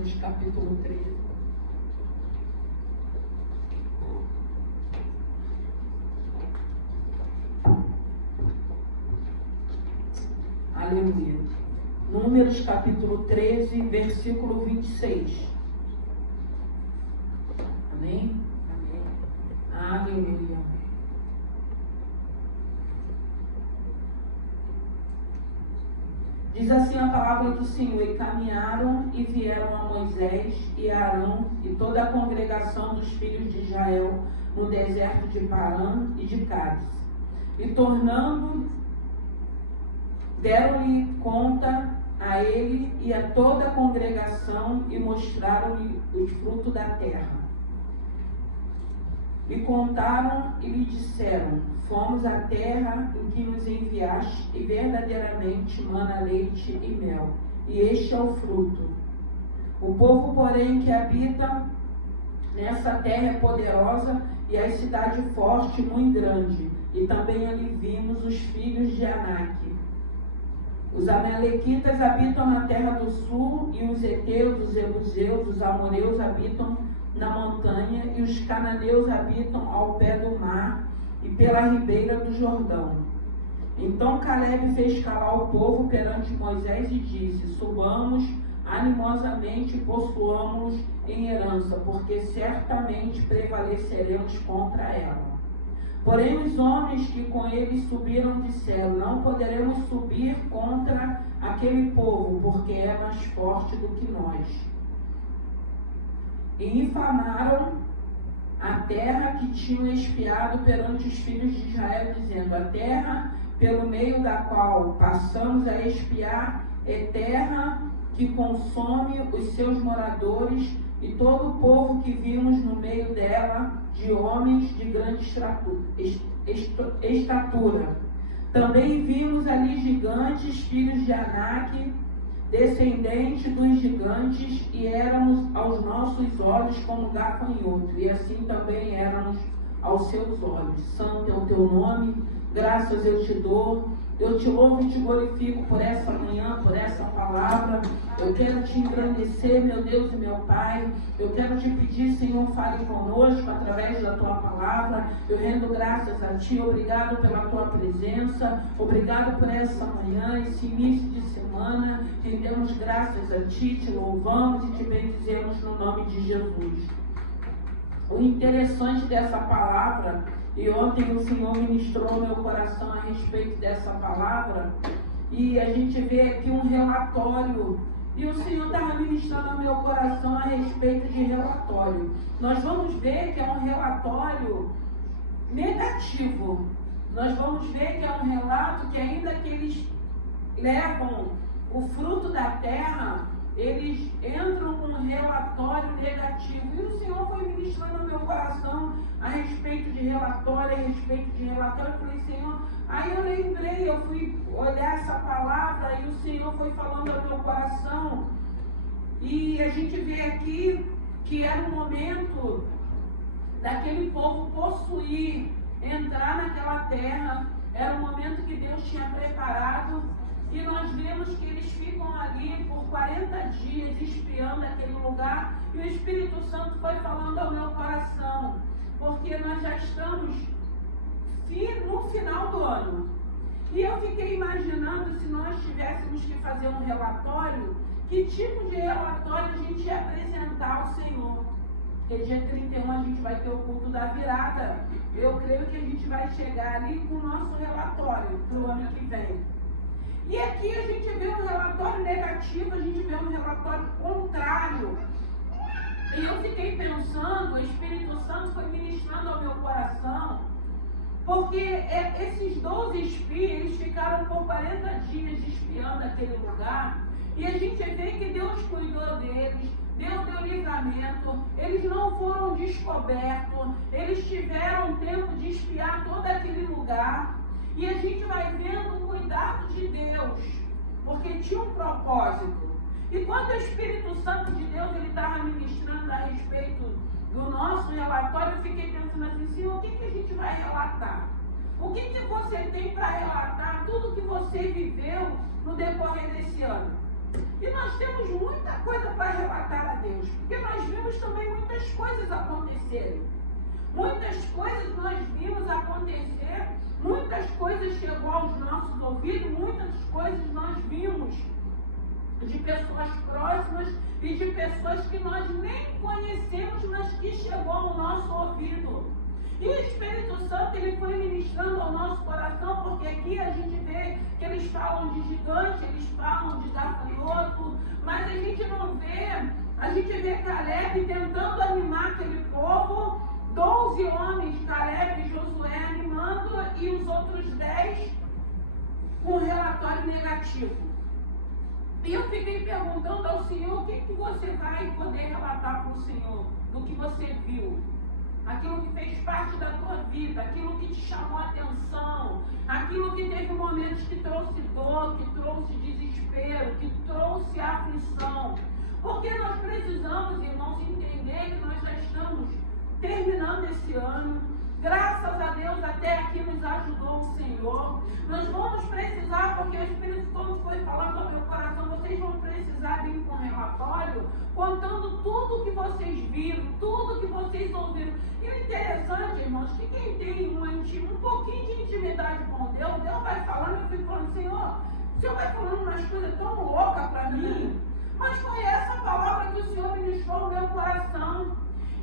Números capítulo 13. Aleluia. Números capítulo 13, versículo 26. Amém? Amém. Aleluia. Diz assim a palavra do Senhor: e caminharam e vieram a Moisés e a Arão e toda a congregação dos filhos de Israel no deserto de Parã e de Cádiz. E tornando, deram-lhe conta a ele e a toda a congregação e mostraram-lhe os frutos da terra. E contaram e lhe disseram: fomos à terra em que nos enviaste, e verdadeiramente mana leite e mel, e este é o fruto. O povo, porém, que habita nessa terra é poderosa, e a cidade forte muito grande, e também ali vimos os filhos de Anak. Os amalequitas habitam na terra do sul, e os heteus, os jebuseus, os amoreus habitam na montanha, e os cananeus habitam ao pé do mar e pela ribeira do Jordão. Então Caleb fez calar o povo perante Moisés e disse: subamos animosamente e possuamos-los em herança, porque certamente prevaleceremos contra ela. Porém os homens que com eles subiram disseram: não poderemos subir contra aquele povo, porque é mais forte do que nós. E infamaram a terra que tinham espiado perante os filhos de Israel, dizendo: a terra pelo meio da qual passamos a espiar é terra que consome os seus moradores, e todo o povo que vimos no meio dela, de homens de grande estatura. Também vimos ali gigantes, filhos de Anak, descendentes dos gigantes, e éramos aos nossos olhos como gafanhoto, e assim também éramos aos seus olhos. Santo é o teu nome, graças eu te dou. Eu te louvo e te glorifico por essa manhã, por essa palavra. Eu quero te engrandecer, meu Deus e meu Pai. Eu quero te pedir, Senhor, fale conosco através da tua palavra. Eu rendo graças a ti. Obrigado pela tua presença. Obrigado por essa manhã, esse início de semana. Rendemos graças a ti, te louvamos e te bendizemos no nome de Jesus. O interessante dessa palavra, e ontem o Senhor ministrou meu coração a respeito dessa palavra, e a gente vê aqui um relatório, e o Senhor estava ministrando ao meu coração a respeito de relatório. Nós vamos ver que é um relatório negativo. Nós vamos ver que é um relato que, ainda que eles levam o fruto da terra, eles entram com um relatório negativo. E o Senhor foi ministrando no meu coração a respeito de relatório, a respeito de relatório. Eu falei: Senhor, aí eu lembrei, eu fui olhar essa palavra e o Senhor foi falando ao meu coração. E a gente vê aqui que era um momento daquele povo possuir, entrar naquela terra. Era um momento que Deus tinha preparado. E nós vemos que eles ficam ali por 40 dias espiando aquele lugar, e o Espírito Santo foi falando ao meu coração, porque nós já estamos no final do ano. E eu fiquei imaginando, se nós tivéssemos que fazer um relatório, que tipo de relatório a gente ia apresentar ao Senhor. Porque dia 31 a gente vai ter o culto da virada. Eu creio que a gente vai chegar ali com o nosso relatório para o ano que vem. E aqui a gente vê um relatório negativo, a gente vê um relatório contrário. E eu fiquei pensando, o Espírito Santo foi ministrando ao meu coração, porque esses 12 espias, eles ficaram por 40 dias espiando aquele lugar, e a gente vê que Deus cuidou deles, Deus deu livramento, eles não foram descobertos, eles tiveram tempo de espiar todo aquele lugar. E a gente vai vendo o cuidado de Deus, porque tinha um propósito. E quando o Espírito Santo de Deus estava ministrando a respeito do nosso relatório, eu fiquei pensando assim: Senhor, o que a gente vai relatar? O que você tem para relatar? Tudo que você viveu no decorrer desse ano. E nós temos muita coisa para relatar a Deus, porque nós vimos também muitas coisas acontecerem. Muitas coisas nós vimos acontecer, muitas coisas chegou aos nossos ouvidos, muitas coisas nós vimos de pessoas próximas e de pessoas que nós nem conhecemos, mas que chegou ao nosso ouvido. E o Espírito Santo, ele foi ministrando ao nosso coração, porque aqui a gente vê que eles falam de gigante, eles falam de gafanhoto, mas a gente não vê, a gente vê Caleb tentando animar aquele povo, 12 homens, Caleb e Josué animando, e os outros 10 com um relatório negativo. E eu fiquei perguntando ao Senhor, o que você vai poder relatar para o Senhor do que você viu? Aquilo que fez parte da tua vida, aquilo que te chamou a atenção, aquilo que teve momentos que trouxe dor, que trouxe desespero, que trouxe aflição. Porque nós precisamos, irmãos, entender que nós já estamos terminando esse ano. Graças a Deus, até aqui nos ajudou o Senhor. Nós vamos precisar, porque o Espírito Santo foi falando ao meu coração, vocês vão precisar vir com um relatório, contando tudo que vocês viram, tudo que vocês ouviram. E o interessante, irmãos, que quem tem um pouquinho de intimidade com Deus, Deus vai falando, eu fico falando, Senhor, o Senhor vai falando umas coisas tão loucas para mim, mas foi essa palavra que o Senhor ministrou no meu coração.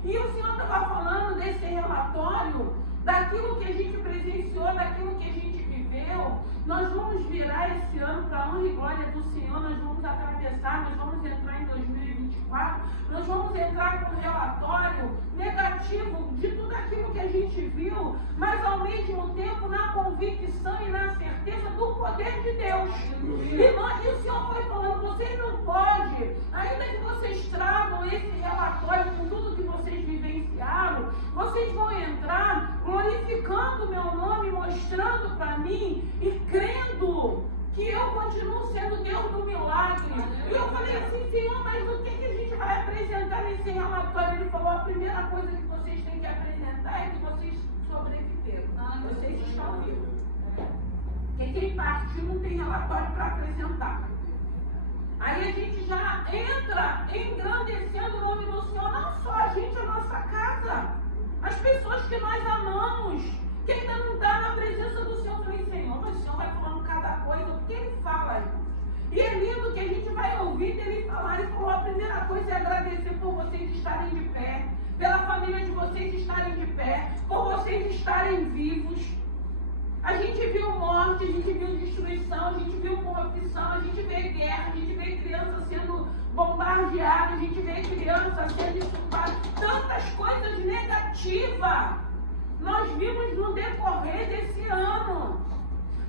E o Senhor estava falando desse relatório, daquilo que a gente presenciou, daquilo que a gente viveu. Nós vamos virar esse ano para a honra e glória do Senhor, nós vamos atravessar, nós vamos entrar em 2024, nós vamos entrar com um relatório negativo de tudo aquilo que a gente viu, mas ao mesmo tempo na convicção e na certeza do poder de Deus. E o Senhor foi falando, vocês não podem, ainda que vocês tragam esse relatório com tudo que vocês vivenciaram, vocês vão entrar glorificando o meu nome, mostrando para mim e crendo que eu continuo sendo Deus do milagre. E eu falei assim, Senhor, mas o que a gente vai apresentar nesse relatório? Ele falou, a primeira coisa que vocês têm que apresentar é que vocês sobreviveram. Vocês estão vivos. Porque quem partiu não tem relatório para apresentar. Aí a gente já entra engrandecendo o nome do Senhor, não só a gente, a nossa casa, as pessoas que nós amamos, que ainda não está na presença do Senhor. Eu falei, Senhor, mas o Senhor vai falando cada coisa, porque Ele fala, irmãos. E é lindo que a gente vai ouvir Ele falar. Ele falou, a primeira coisa é agradecer por vocês estarem de pé, pela família de vocês estarem de pé, por vocês estarem vivos. A gente viu morte, a gente viu destruição, a gente viu corrupção, a gente vê guerra, a gente vê criança sendo bombardeada, a gente vê criança sendo estuprada, tantas coisas negativas nós vimos no decorrer desse ano.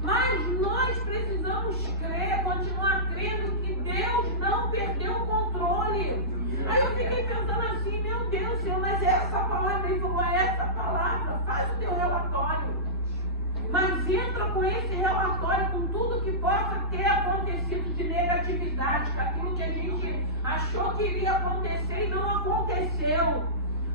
Mas nós precisamos crer, continuar crendo que Deus não perdeu o controle. Aí eu fiquei pensando assim, meu Deus, Senhor, mas é essa palavra? Ele falou, é essa palavra, faz o teu relatório. Mas entra com esse relatório, com tudo que possa ter acontecido de negatividade, com aquilo que a gente achou que iria acontecer e não aconteceu.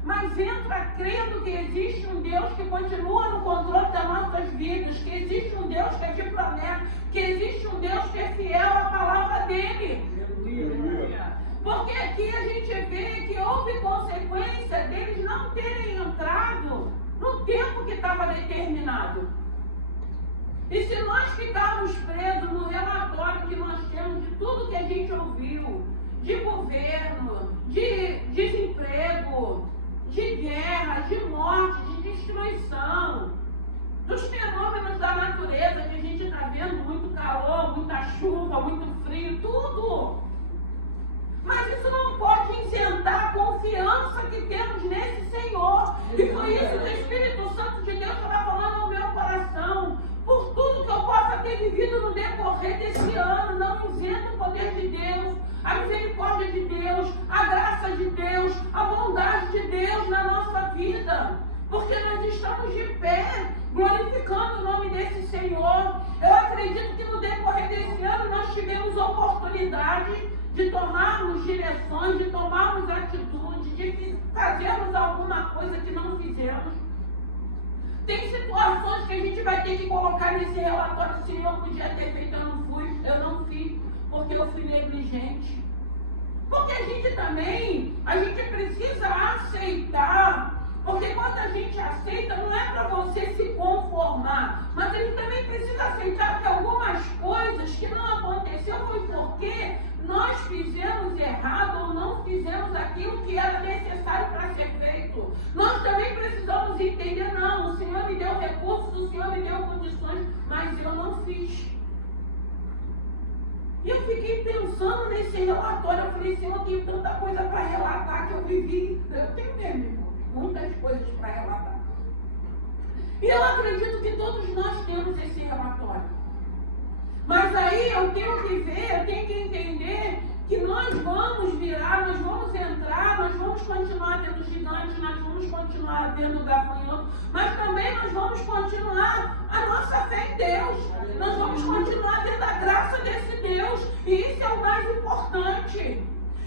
Mas entra crendo que existe um Deus que continua no controle das nossas vidas, que existe um Deus que é de promessa, que existe um Deus que é fiel à palavra dele. Porque aqui a gente vê que houve consequência deles não terem entrado no tempo que estava determinado. E se nós ficarmos presos no relatório que nós temos de tudo que a gente ouviu, de governo, de desemprego, de guerra, de morte, de destruição, dos fenômenos da natureza que a gente está vendo, muito calor, muita chuva, muito frio, tudo. Mas isso não pode isentar a confiança que temos nesse Senhor. E foi isso que o Espírito Santo de Deus estava falando ao meu coração. Por tudo que eu possa ter vivido no decorrer desse ano, não isenta o poder de Deus, a misericórdia de Deus, a graça de Deus, a bondade de Deus na nossa vida. Porque nós estamos de pé, glorificando o nome desse Senhor. Eu acredito que no decorrer desse ano nós tivemos oportunidade de tomarmos direções, de tomarmos atitude, de fazermos alguma coisa que não fizemos. Tem situações que a gente vai ter que colocar nesse relatório, Senhor, podia ter feito, eu não fui, eu não fiz, porque eu fui negligente. Porque a gente precisa aceitar. Porque quando a gente aceita, não é para você se conformar, mas a gente também precisa aceitar que algumas coisas que não aconteceram foi porque nós fizemos errado ou não fizemos aquilo que era necessário para ser feito. Nós também precisamos entender, não, o Senhor me deu recursos, o Senhor me deu condições, mas eu não fiz. E eu fiquei pensando nesse relatório, eu falei, Senhor, eu tenho tanta coisa para relatar que eu vivi, eu tenho mesmo, muitas coisas para relatar. E eu acredito que todos nós temos esse relatório. Mas aí eu tenho que ver, eu tenho que entender que nós vamos virar, nós vamos entrar, nós vamos continuar vendo gigantes, nós vamos continuar vendo gafanhoto, mas também nós vamos continuar a nossa fé em Deus. Nós vamos continuar vendo a graça desse Deus. E isso é o mais importante.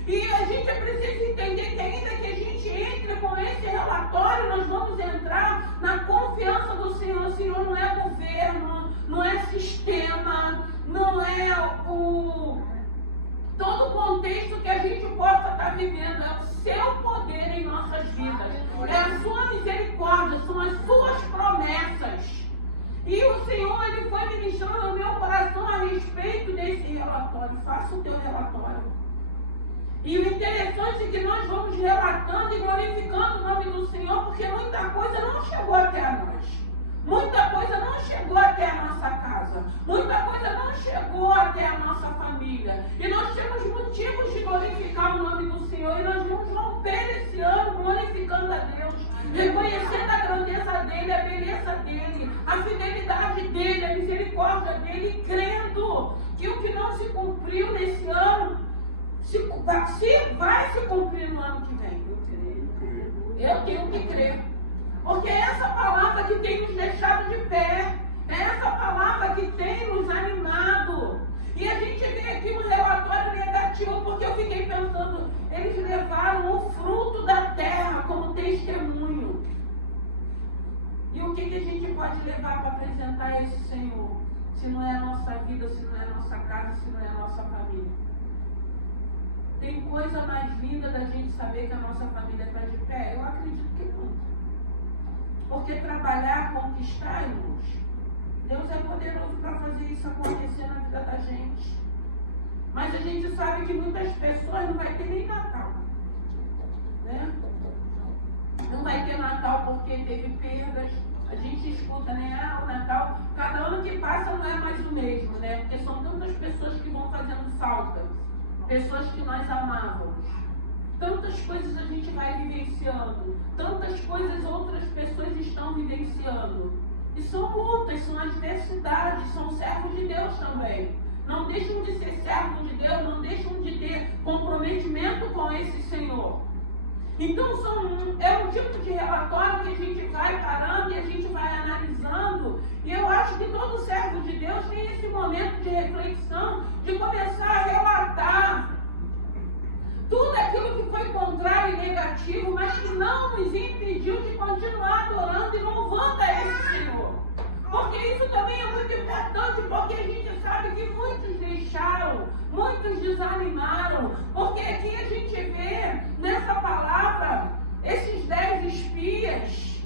E a gente precisa entender que ainda que a gente entre com esse relatório, nós vamos entrar na confiança do Senhor. O Senhor não é governo, não é sistema, não é todo o contexto que a gente possa estar vivendo. É o seu poder em nossas vidas. É a sua misericórdia, são as suas promessas. E o Senhor, Ele foi ministrando no meu coração a respeito desse relatório. Faça o teu relatório. E o interessante é que nós vamos relatando e glorificando o nome do Senhor, porque muita coisa não chegou até a nós. Muita coisa não chegou até a nossa casa. Muita coisa não chegou até a nossa família. E nós temos motivos de glorificar o nome do Senhor. E nós vamos romper esse ano glorificando a Deus. Reconhecendo a grandeza dEle, a beleza dEle, a fidelidade dEle, a misericórdia dEle. E crendo que o que não se cumpriu nesse ano, vai se cumprir no ano que vem. Eu tenho que crer. Porque é essa palavra que tem nos deixado de pé. É essa palavra que tem nos animado. E a gente vê aqui um relatório negativo, porque eu fiquei pensando, eles levaram o fruto da terra como testemunho. E o que a gente pode levar para apresentar a esse Senhor? Se não é a nossa vida, se não é a nossa casa, se não é a nossa família. Tem coisa mais linda da gente saber que a nossa família está de pé? Eu acredito que não. Porque trabalhar, conquistar, irmãos, Deus é poderoso para fazer isso acontecer na vida da gente. Mas a gente sabe que muitas pessoas não vai ter nem Natal. Né? Não vai ter Natal porque teve perdas. A gente escuta, né? O Natal, cada ano que passa não é mais o mesmo, né? Porque são tantas pessoas que vão fazendo falta. Pessoas que nós amávamos. Tantas coisas a gente vai vivenciando, tantas coisas outras pessoas estão vivenciando. E são lutas, são adversidades, são servos de Deus também. Não deixam de ser servos de Deus, não deixam de ter comprometimento com esse Senhor. Então é um tipo de relatório que a gente vai parando e a gente vai analisando. E eu acho que todo servo de Deus tem esse momento de reflexão, de começar a relatar tudo aquilo que foi contrário e negativo, mas que não nos impediu de continuar adorando e louvando a esse Senhor. Porque isso também é muito importante, porque a gente sabe que muitos deixaram, muitos desanimaram. Porque aqui a gente vê nessa palavra esses 10 espias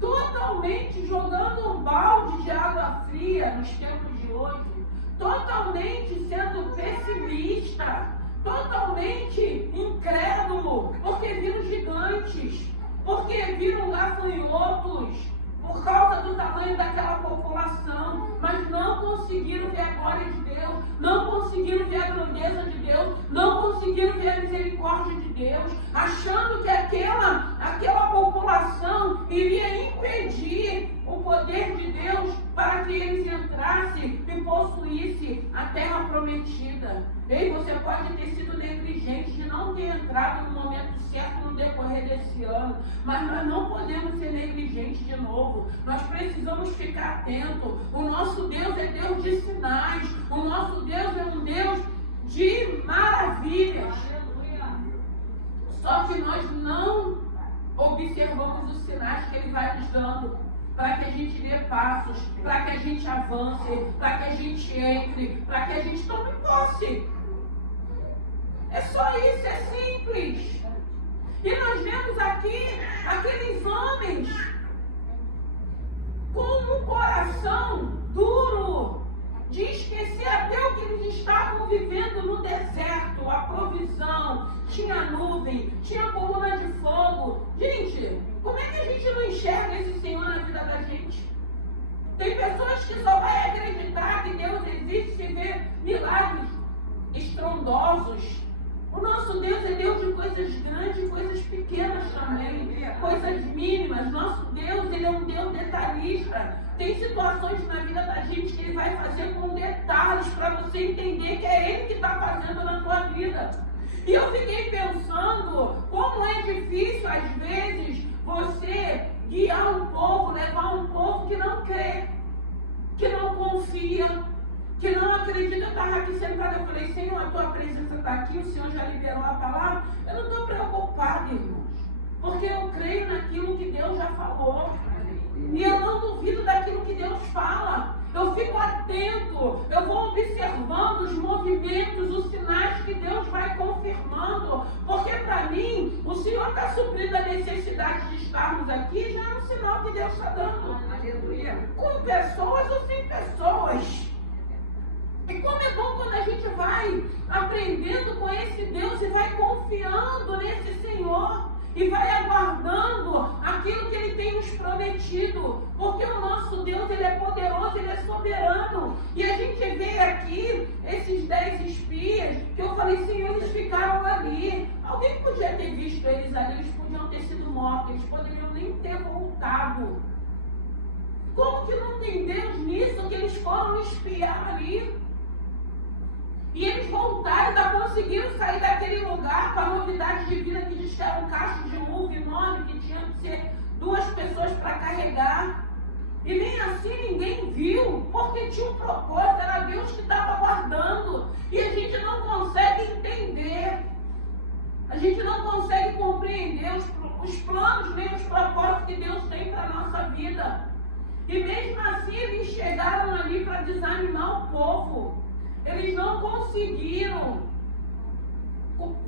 totalmente jogando um balde de água fria nos tempos de hoje, totalmente sendo pessimista, totalmente incrédulo, porque viram gigantes, porque viram gafanhotos, por causa do tamanho daquela população, mas não conseguiram ver a glória de Deus, não conseguiram ver a grandeza de Deus, não conseguiram ver a misericórdia de Deus, achando que aquela população iria impedir o poder de Deus para que eles entrassem e possuíssem a terra prometida. Ei, você pode ter sido negligente de não ter entrado no momento certo no decorrer desse ano, mas nós não podemos ser negligentes de novo. Nós precisamos ficar atentos. O nosso Deus é Deus de sinais. O nosso Deus é um Deus de maravilhas. Só que nós não observamos os sinais que Ele vai nos dando. para que a gente dê passos, para que a gente avance, para que a gente entre, para que a gente tome posse. É só isso, é simples. E nós vemos aqui aqueles homens com um coração duro, de esquecer até o que eles estavam vivendo no deserto, a provisão, tinha nuvem, tinha coluna de fogo. Gente, como é que a gente não enxerga esse Senhor na vida da gente? Tem pessoas que só vai acreditar que Deus existe se vê milagres estrondosos. O nosso Deus é Deus de coisas grandes e coisas pequenas também, coisas mínimas. Nosso Deus, Ele é um Deus detalhista. Tem situações na vida da gente que Ele vai fazer com detalhes para você entender que é Ele que está fazendo na tua vida. E eu fiquei pensando como é difícil às vezes você guiar um povo, levar um povo que não crê, que não confia, que não acredita. Eu estava aqui sentada, eu falei, Senhor, a tua presença está aqui, o Senhor já liberou a palavra. Eu não estou preocupada, irmãos, porque eu creio naquilo que Deus já falou. E eu não duvido daquilo que Deus fala. Eu fico atento, eu vou observando os movimentos, os sinais que Deus vai confirmando. Porque para mim, o Senhor está suprindo a necessidade de estarmos aqui, já é um sinal que Deus está dando. Aleluia. Com pessoas ou sem pessoas. E como é bom quando a gente vai aprendendo com esse Deus e vai confiando nesse Senhor e vai aguardando aquilo que Ele tem nos prometido, porque o nosso Deus, Ele é poderoso, Ele é soberano. E a gente vê aqui esses 10 espias, que eu falei, Senhor, eles ficaram ali. Alguém podia ter visto eles ali, eles podiam ter sido mortos, eles poderiam nem ter voltado. Como que não tem Deus nisso, que eles foram espiar ali? E eles voltaram, ainda conseguiram sair daquele lugar com a novidade de vida que diz que era um cacho de uva enorme, que tinha que ser 2 pessoas para carregar. E nem assim ninguém viu, porque tinha um propósito, era Deus que estava guardando. E a gente não consegue entender, a gente não consegue compreender os planos, nem os propósitos que Deus tem para a nossa vida. E mesmo assim eles chegaram ali para desanimar o povo. Eles não conseguiram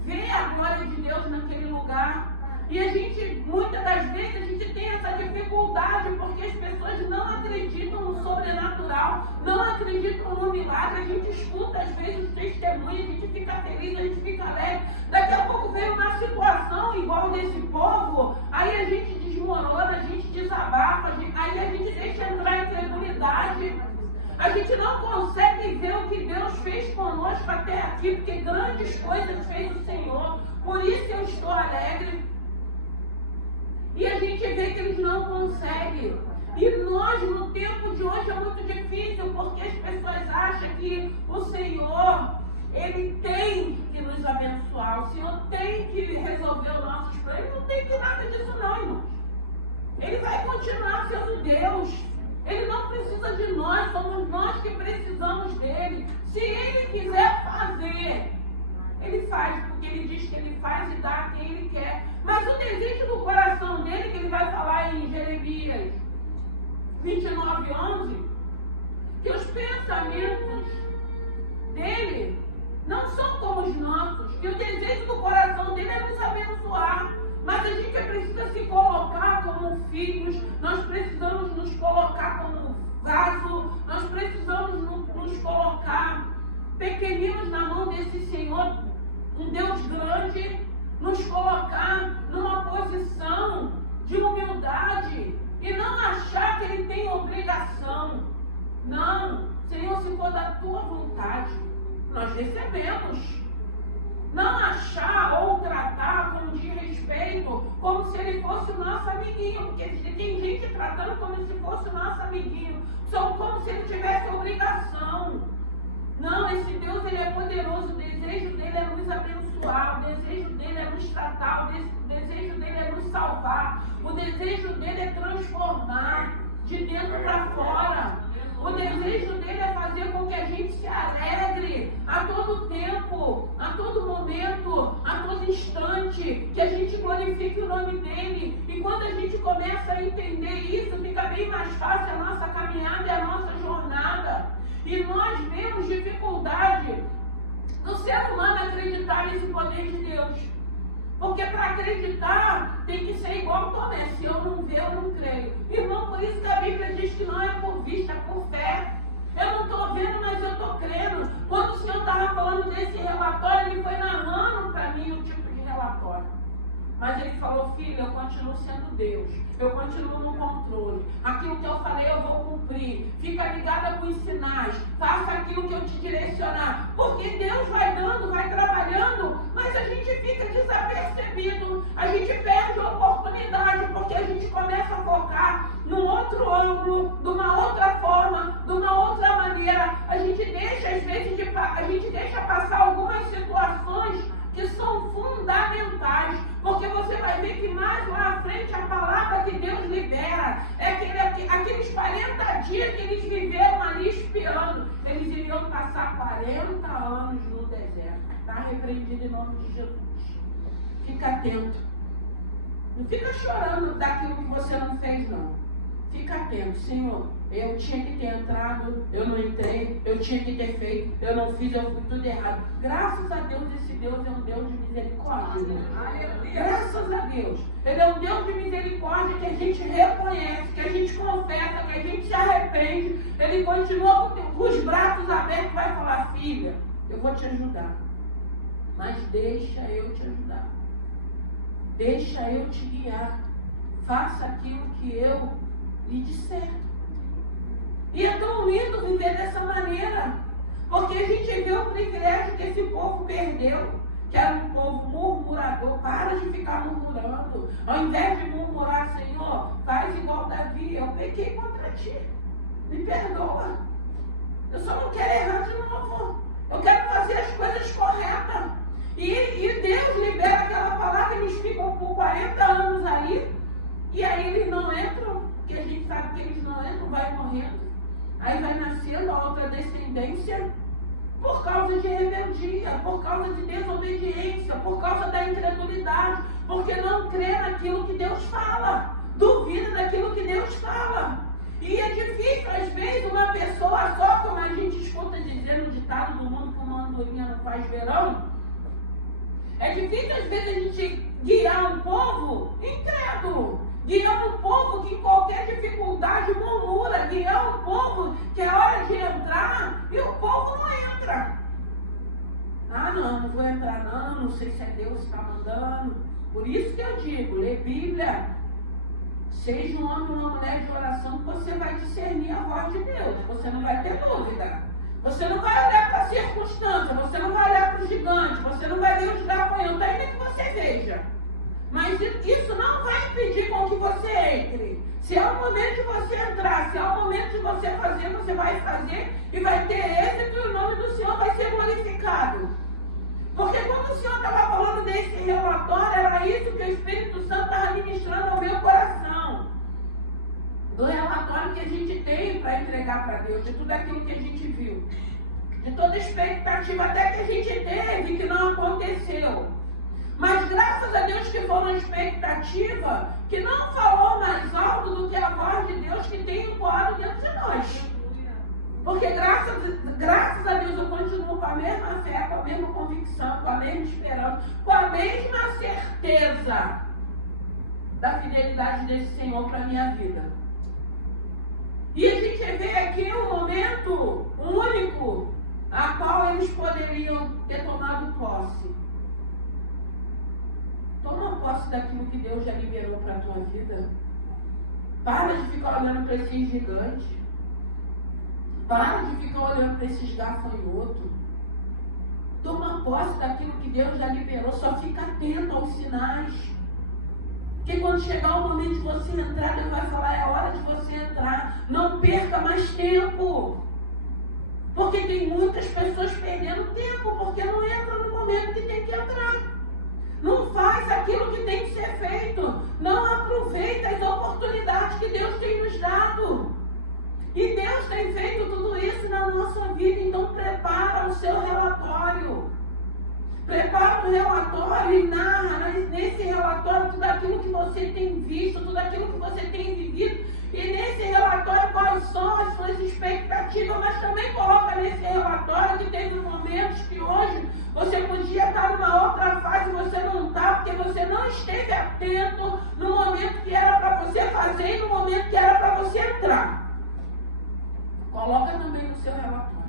ver a glória de Deus naquele lugar. E a gente, muitas das vezes, a gente tem essa dificuldade porque as pessoas não acreditam no sobrenatural, não acreditam no milagre. A gente escuta às vezes os testemunhos, a gente fica feliz, a gente fica alegre. Daqui a pouco vem uma situação igual desse povo, aí a gente desmorona, a gente desabafa, aí a gente deixa entrar em incredulidade. A gente não consegue ver o que Deus fez conosco até aqui, porque grandes coisas fez o Senhor. Por isso eu estou alegre. E a gente vê que eles não conseguem. E nós, no tempo de hoje, é muito difícil, porque as pessoas acham que o Senhor, Ele tem que nos abençoar. O Senhor tem que resolver os nossos problemas. Ele não tem que nada disso não, irmãos. Ele vai continuar sendo Deus. Ele não precisa de nós, somos nós que precisamos dele. Se Ele quiser fazer, Ele faz, porque Ele diz que Ele faz e dá a quem Ele quer. Mas o desejo do coração dele, que Ele vai falar em Jeremias 29:11, que os pensamentos dele não são como os nossos, que o desejo do coração dele é nos abençoar. Mas a gente precisa se colocar como filhos, nós precisamos nos colocar como vaso, nós precisamos nos colocar pequeninos na mão desse Senhor, um Deus grande, nos colocar numa posição de humildade e não achar que Ele tem obrigação. Não, Senhor, se for da Tua vontade, nós recebemos. Não achar ou tratar com desrespeito, como se Ele fosse o nosso amiguinho, porque tem gente tratando como se fosse o nosso amiguinho, só como se Ele tivesse obrigação. Não, esse Deus, Ele é poderoso, o desejo dele é nos abençoar, o desejo dele é nos tratar, o desejo dele é nos salvar, o desejo dele é transformar de dentro para fora. O desejo dele é fazer com que a gente se alegre a todo tempo. tempo, a todo momento, a todo instante, que a gente glorifique o nome dele. E quando a gente começa a entender isso, fica bem mais fácil a nossa caminhada e a nossa jornada. E nós vemos dificuldade do ser humano acreditar nesse poder de Deus. Porque para acreditar tem que ser igual Tomé. Se eu não ver, eu não creio. Irmão, por isso que a Bíblia diz que não é por vista, é por fé. Eu não estou vendo, mas eu estou crendo. Quando o Senhor estava falando desse relatório, ele foi narrando para mim o tipo de relatório. Mas ele falou: filho, eu continuo sendo Deus. Eu continuo no controle. Aquilo que eu falei, eu vou cumprir. Fica ligada com os sinais. Faça aquilo que eu te direcionar. Porque Deus vai dando, vai trabalhando, mas a gente fica desapercebido. A gente perde a oportunidade, porque a gente começa a focar num outro ângulo, de uma outra forma, de uma outra maneira. A gente deixa, às vezes, a gente deixa passar algumas situações que são fundamentais, porque você vai ver que mais lá à frente a palavra que Deus libera é aqueles 40 dias que eles viveram ali espiando, eles iriam passar 40 anos no deserto. Está repreendido em nome de Jesus. Fica atento. Não fica chorando daquilo que você não fez, não. Fica atento. Senhor, eu tinha que ter entrado, eu não entrei, eu tinha que ter feito, eu não fiz, eu fui tudo errado. Graças a Deus, esse Deus é um Deus de misericórdia. Graças a Deus. Ele é um Deus de misericórdia que a gente reconhece, que a gente confessa, que a gente se arrepende. Ele continua com os braços abertos e vai falar: filha, eu vou te ajudar, mas deixa eu te ajudar. Deixa eu te guiar. Faça aquilo que eu lhe disser. E é tão lindo viver dessa maneira, porque a gente vê o privilégio que esse povo perdeu, que era um povo murmurador. Para de ficar murmurando. Ao invés de murmurar: Senhor, faz igual Davi, eu pequei contra ti, me perdoa, eu só não quero errar de novo, eu quero fazer as coisas corretas. E Deus libera aquela palavra, eles ficam por 40 anos ali, e aí eles não entram, porque a gente sabe que eles não entram, vai morrendo. Aí vai nascendo a outra descendência por causa de rebeldia, por causa de desobediência, por causa da incredulidade, porque não crê naquilo que Deus fala, duvida daquilo que Deus fala. E é difícil, às vezes, uma pessoa só, como a gente escuta dizer no ditado do mundo, que uma andorinha não faz verão. É difícil, às vezes, a gente guiar um povo incrédulo, guiar um povo que em qualquer dificuldade murmura, guiar um povo que é hora de entrar e o povo não entra. Ah, não vou entrar não sei se é Deus que está mandando. Por isso que eu digo, lê Bíblia, seja um homem ou uma mulher de oração, que você vai discernir a voz de Deus, você não vai ter dúvida. Você não vai olhar para a circunstância, você não vai olhar para o gigante, você não vai ver os gafanhotos, ainda que você veja. Mas isso não vai impedir com que você entre. Se é o momento de você entrar, se é o momento de você fazer, você vai fazer e vai ter êxito e o nome do Senhor vai ser glorificado. Porque quando o Senhor estava falando desse relatório, era isso que o Espírito Santo estava ministrando ao meu coração. Do relatório que a gente tem para entregar para Deus, de tudo aquilo que a gente viu, de toda expectativa até que a gente teve que não aconteceu. Mas graças a Deus que foi uma expectativa que não falou mais alto do que a voz de Deus que tem ecoado dentro de nós. Porque graças a Deus eu continuo com a mesma fé, com a mesma convicção, com a mesma esperança, com a mesma certeza da fidelidade desse Senhor para a minha vida. E a gente vê aqui um momento único a qual eles poderiam ter tomado posse. Toma posse daquilo que Deus já liberou para a tua vida. Para de ficar olhando para esses gigantes. Para de ficar olhando para esses gafanhotos. Toma posse daquilo que Deus já liberou. Só fica atento aos sinais. Porque quando chegar o momento de você entrar, Ele vai falar: é hora de você entrar. Não perca mais tempo. Porque tem muitas pessoas perdendo tempo, porque não entram no momento que tem que entrar. Não faz aquilo que tem que ser feito. Não aproveita as oportunidades que Deus tem nos dado. E Deus tem feito tudo isso na nossa vida. Então prepara o seu relatório. um relatório e narra nesse relatório tudo aquilo que você tem visto, tudo aquilo que você tem vivido. E nesse relatório quais são as suas expectativas, mas também coloca nesse relatório que teve momentos que hoje você podia estar numa outra fase e você não está, porque você não esteve atento no momento que era para você fazer e no momento que era para você entrar. Coloca também no seu relatório.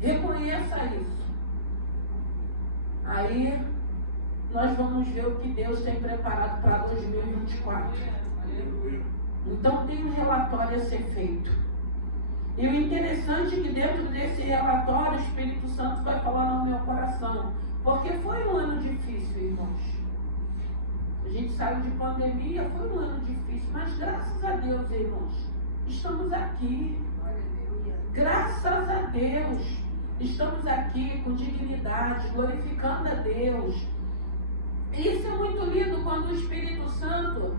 Reconheça isso. Aí nós vamos ver o que Deus tem preparado para 2024. Então tem um relatório a ser feito. E o interessante é que dentro desse relatório o Espírito Santo vai falar no meu coração. Porque foi um ano difícil, irmãos. A gente saiu de pandemia, foi um ano difícil. Mas graças a Deus, irmãos, estamos aqui. Graças a Deus, estamos aqui com dignidade, glorificando a Deus. Isso é muito lindo quando o Espírito Santo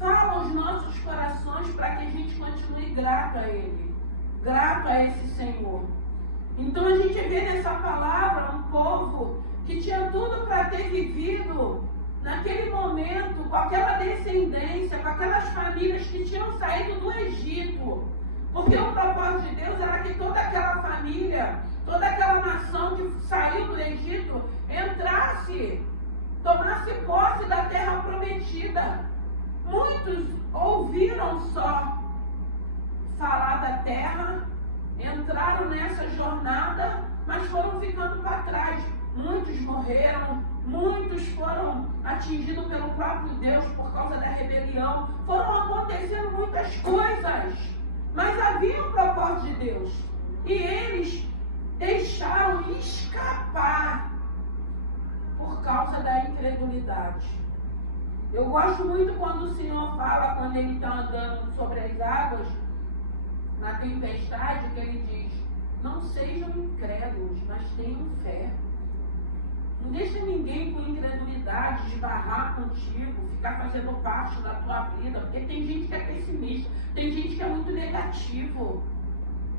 fala aos nossos corações para que a gente continue grato a Ele, grato a esse Senhor. Então a gente vê nessa palavra um povo que tinha tudo para ter vivido naquele momento, com aquela descendência, com aquelas famílias que tinham saído do Egito. Porque o propósito de Deus era que toda aquela família, toda aquela nação que saiu do Egito, entrasse, tomasse posse da terra prometida. Muitos ouviram só falar da terra, entraram nessa jornada, mas foram ficando para trás. Muitos morreram, muitos foram atingidos pelo próprio Deus por causa da rebelião. Foram acontecendo muitas coisas. Mas havia um propósito de Deus. E eles deixaram escapar por causa da incredulidade. Eu gosto muito quando o Senhor fala, quando Ele está andando sobre as águas, na tempestade, que Ele diz: não sejam incrédulos, mas tenham fé. Não deixa ninguém com incredulidade esbarrar contigo, ficar fazendo parte da tua vida, porque tem gente que é pessimista, tem gente que é muito negativo.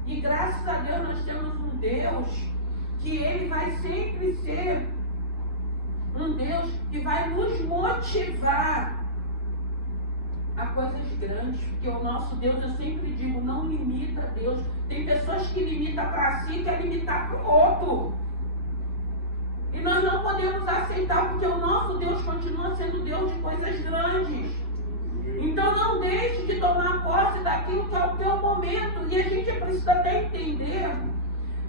E graças a Deus nós temos um Deus que Ele vai sempre ser um Deus que vai nos motivar a coisas grandes, porque o nosso Deus, eu sempre digo, não limita Deus. Tem pessoas que limitam para si e quer limitar para o outro. E nós não podemos aceitar, porque o nosso Deus continua sendo Deus de coisas grandes. Então não deixe de tomar posse daquilo que é o teu momento. E a gente precisa até entender,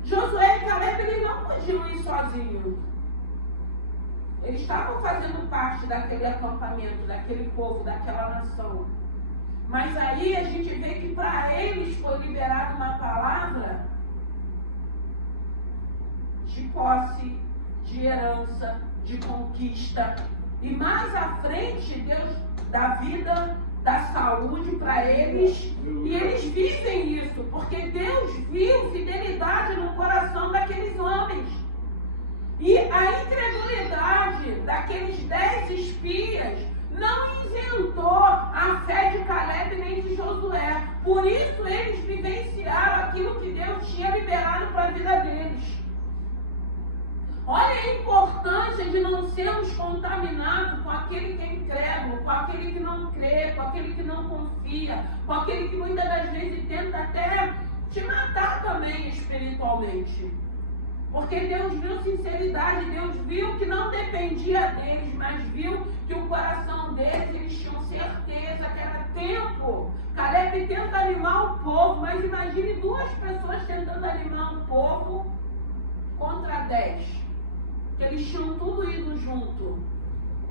Josué e Caleb, eles não podiam ir sozinhos. Eles estavam fazendo parte daquele acampamento, daquele povo, daquela nação. Mas aí a gente vê que para eles foi liberada uma palavra de posse, de herança, de conquista. E mais à frente, Deus dá vida, dá saúde para eles. E eles vivem isso, porque Deus viu fidelidade no coração daqueles homens. E a incredulidade daqueles 10 espias não isentou a fé de Caleb nem de Josué. Por isso eles vivenciaram aquilo que Deus tinha liberado para a vida deles. Olha a importância de não sermos contaminados com aquele que é incrédulo, com aquele que não crê, com aquele que não confia, com aquele que muitas das vezes tenta até te matar também espiritualmente. Porque Deus viu sinceridade, Deus viu que não dependia deles, mas viu que o coração deles, eles tinham certeza que era tempo. Caleb tenta animar o povo, mas imagine 2 pessoas tentando animar um povo contra 10. Que eles tinham tudo ido junto.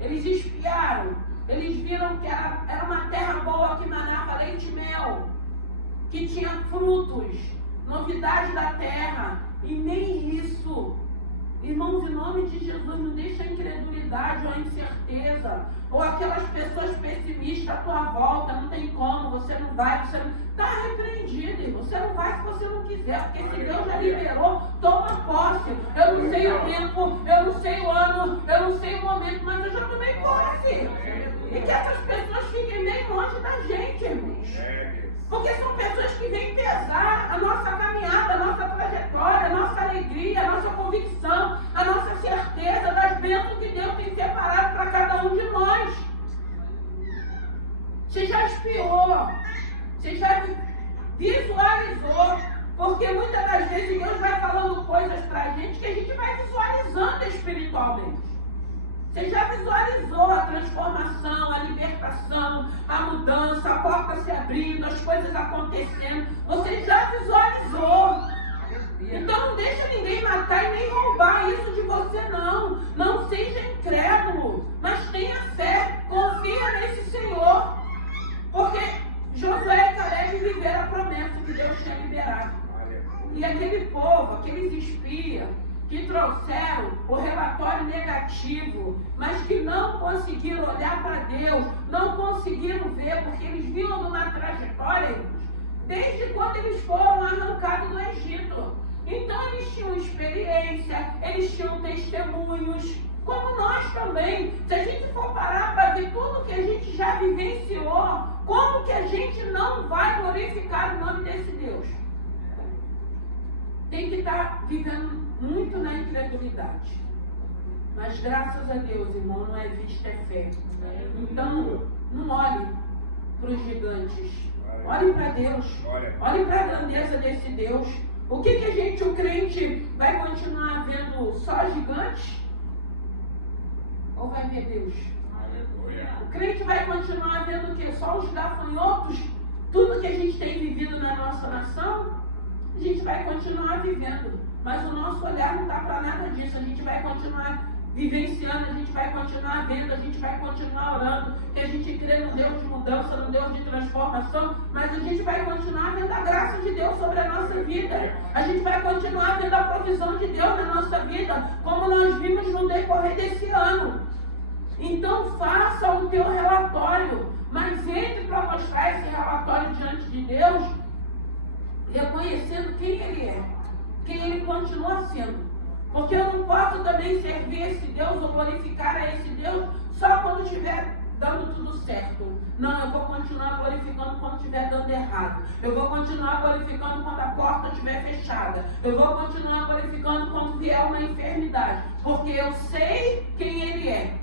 Eles espiaram, eles viram que era uma terra boa que manava leite e mel, que tinha frutos, novidade da terra. E nem isso, irmãos, em nome de Jesus, não deixa a incredulidade ou a incerteza, ou aquelas pessoas pessimistas à tua volta, não tem como, você não vai, você não... Está repreendido, irmão. Você não vai se você não quiser, porque se Deus já liberou, toma posse. Eu não sei o tempo, eu não sei o ano, eu não sei o momento, mas eu já tomei posse. E que essas pessoas fiquem bem longe da gente, irmãos. Porque são pessoas que vêm pesar a nossa caminhada, a nossa trajetória, a nossa alegria, a nossa convicção, a nossa certeza das Você já espiou. Você já visualizou. Porque muitas das vezes Deus vai falando coisas para a gente que a gente vai visualizando espiritualmente. Você já visualizou a transformação, a libertação, a mudança, a porta se abrindo, as coisas acontecendo. Você já visualizou. Então não deixa ninguém matar e nem roubar isso de você, não. Não seja incrédulo, mas tenha fé, confia nesse Senhor. Porque Josué e Caleb viveram a promessa que Deus tinha liberado. E aquele povo, aqueles espias, que trouxeram o relatório negativo, mas que não conseguiram olhar para Deus, não conseguiram ver, porque eles vinham numa trajetória, desde quando eles foram arrancados do Egito. Então eles tinham experiência, eles tinham testemunhos, como nós também. Se a gente for parar para ver tudo que a gente já vivenciou, como que a gente não vai glorificar o nome desse Deus? Tem que estar vivendo muito na incredulidade. Mas graças a Deus, irmão, não é vista, é fé. Então, não olhe para os gigantes. Olhe para Deus. Olhe para a grandeza desse Deus. O que a gente, o crente, vai continuar vendo só gigantes? Ou vai ver Deus? O crente vai continuar vendo o quê? Só os gafanhotos? Tudo que a gente tem vivido na nossa nação? A gente vai continuar vivendo, mas o nosso olhar não está para nada disso. A gente vai continuar vivenciando, a gente vai continuar vendo, a gente vai continuar orando, que a gente crê no Deus de mudança, no Deus de transformação, mas a gente vai continuar vendo a graça de Deus sobre a nossa vida. A gente vai continuar vendo a provisão de Deus na nossa vida, como nós vimos no decorrer desse ano. Então faça o teu relatório, mas entre para mostrar esse relatório diante de Deus, reconhecendo quem Ele é, quem Ele continua sendo. Porque eu não posso também servir esse Deus ou glorificar a esse Deus só quando estiver dando tudo certo. Não, eu vou continuar glorificando quando estiver dando errado. Eu vou continuar glorificando quando a porta estiver fechada. Eu vou continuar glorificando quando vier uma enfermidade. Porque eu sei quem Ele é.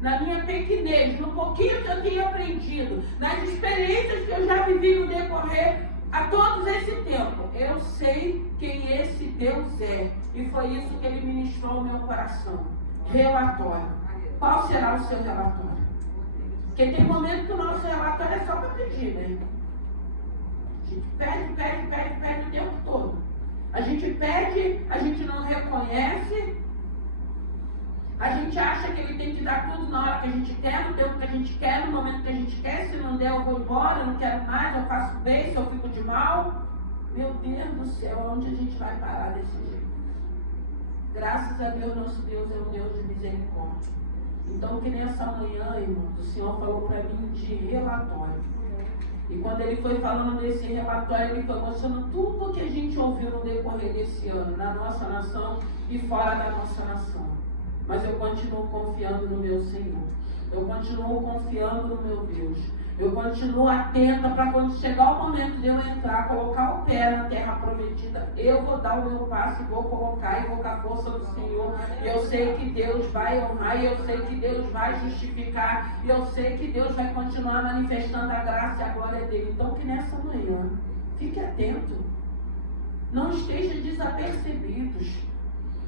Na minha pequenez, no pouquinho que eu tenho aprendido, nas experiências que eu já vivi no decorrer a todos esse tempo, eu sei quem esse Deus é. E foi isso que Ele ministrou ao meu coração. Relatório. Qual será o seu relatório? Porque tem momento que o nosso relatório é só para pedir, né? A gente pede o tempo todo. A gente pede, a gente não reconhece. A gente acha que Ele tem que dar tudo na hora que a gente quer, no tempo que a gente quer, no momento que a gente quer. Se não der, eu vou embora, eu não quero mais, eu faço bem, se eu fico de mal. Meu Deus do céu, onde a gente vai parar desse jeito? Graças a Deus, nosso Deus é um Deus de misericórdia. Então, que nessa manhã, irmão, o Senhor falou para mim de relatório. E quando Ele foi falando desse relatório, Ele foi mostrando tudo que a gente ouviu no decorrer desse ano, na nossa nação e fora da nossa nação. Mas eu continuo confiando no meu Senhor. Eu continuo confiando no meu Deus. Eu continuo atenta para quando chegar o momento de eu entrar, colocar o pé na terra prometida, eu vou dar o meu passo e vou colocar e vou com a força do Senhor. Eu sei que Deus vai honrar, e eu sei que Deus vai justificar, e eu sei que Deus vai continuar manifestando a graça e a glória dele. Então que nessa manhã, fique atento. Não esteja desapercebidos.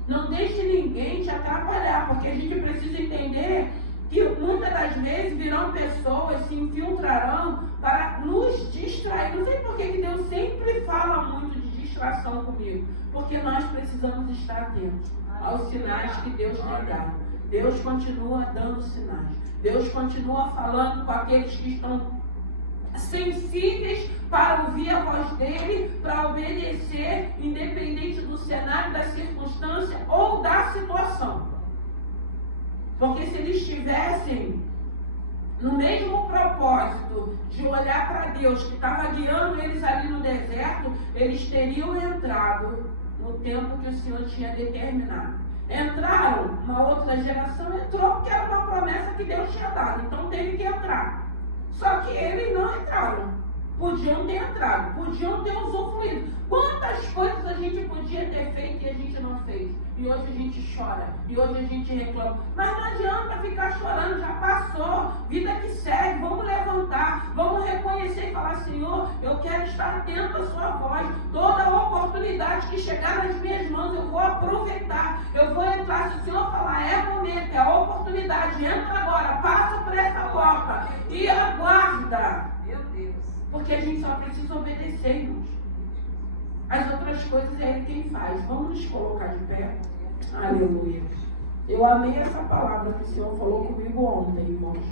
Não deixe ninguém te atrapalhar, porque a gente precisa entender que muitas das vezes virão pessoas, se infiltrarão para nos distrair. Não sei por que Deus sempre fala muito de distração comigo, porque nós precisamos estar atentos aos sinais que Deus tem dado. Deus continua dando sinais. Deus continua falando com aqueles que estão sensíveis para ouvir a voz dele, para obedecer, independente do cenário, da circunstância ou da situação. Porque se eles estivessem no mesmo propósito de olhar para Deus, que estava guiando eles ali no deserto, eles teriam entrado no tempo que o Senhor tinha determinado. Entraram, uma outra geração entrou porque era uma promessa que Deus tinha dado, então teve que entrar. Só que eles não entraram. Podiam ter entrado, podiam ter usufruído. Quantas coisas a gente podia ter feito e a gente não fez? E hoje a gente chora, e hoje a gente reclama. Mas não adianta ficar chorando, já passou. Vida que segue, vamos levantar, vamos reconhecer e falar: Senhor, eu quero estar atento à sua voz. Toda oportunidade que chegar nas minhas mãos, eu vou aproveitar. Eu vou entrar. Se o Senhor falar, é momento, é oportunidade, entra agora, passa por essa porta e aguarda. Meu Deus. Porque a gente só precisa obedecer, irmãos. As outras coisas é Ele quem faz. Vamos nos colocar de pé. Aleluia. Eu amei essa palavra que o Senhor falou comigo ontem, irmãos.